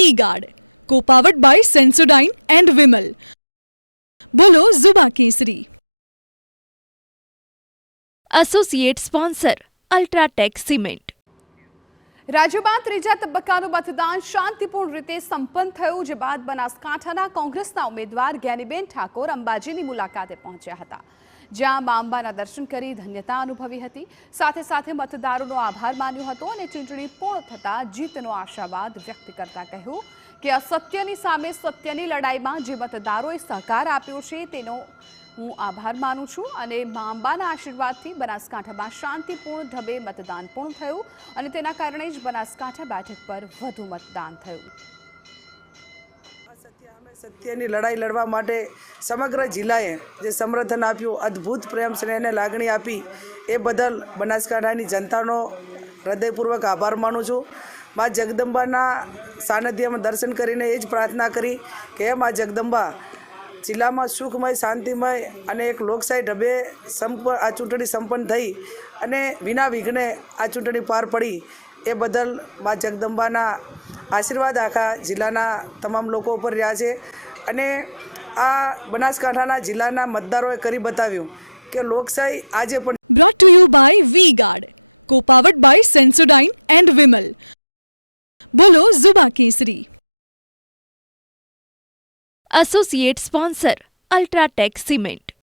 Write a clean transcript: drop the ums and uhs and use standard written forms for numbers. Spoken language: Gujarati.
powered by Sampradaya and Women. Browse WKC. Associate sponsor Ultratech Cement. રાજ્યમાં ત્રીજા તબક્કાનું મતદાન શાંતિપૂર્ણ રીતે સંપન્ન થયું, જે બાદ બનાસકાંઠાના કોંગ્રેસના ઉમેદવાર જ્ઞાનીબેન ઠાકોર અંબાજીની મુલાકાતે પહોંચ્યા હતા, જ્યાં મા અંબાના દર્શન કરી ધન્યતા અનુભવી હતી. સાથે સાથે મતદારોનો આભાર માન્યો હતો અને ચૂંટણી પૂર્ણ થતાં જીતનો આશાવાદ વ્યક્ત કરતા કહ્યું કે અસત્યની સામે સત્યની લડાઈમાં જે મતદારોએ સહકાર આપ્યો છે તેનો હું આભાર માનું છું અને મા અંબાના આશીર્વાદથી બનાસકાંઠામાં શાંતિપૂર્ણ ઢબે મતદાન પૂર્ણ થયું અને તેના કારણે જ બનાસકાંઠા બેઠક પર વધુ મતદાન થયું. સત્યની લડાઈ લડવા માટે સમગ્ર જિલ્લાએ જે સમર્થન આપ્યું, અદ્ભુત પ્રેમ સ્નેહને લાગણી આપી, એ બદલ બનાસકાંઠાની જનતાનો હૃદયપૂર્વક આભાર માનું છું. મા જગદંબાના સાનિધ્યમાં દર્શન કરીને એ જ પ્રાર્થના કરી કે હે મા જગદંબા, જિલ્લામાં સુખમય, શાંતિમય અને એક લોકશાહી ઢબે આ ચૂંટણી સંપન્ન થઈ અને વિના વિઘ્ને આ ચૂંટણી પાર પડી, એ બદલ મા જગદંબાના આશીર્વાદ આખા જિલ્લાના તમામ લોકો ઉપર રહ્યા છે. અને આ બનાસકાંઠાના જિલ્લાના મતદારોએ કરી બતાવ્યું કે લોકશાહી આજે પણ. Powered by Sampradaya and Women. Browse WKC. Associate sponsor Ultratech Cement.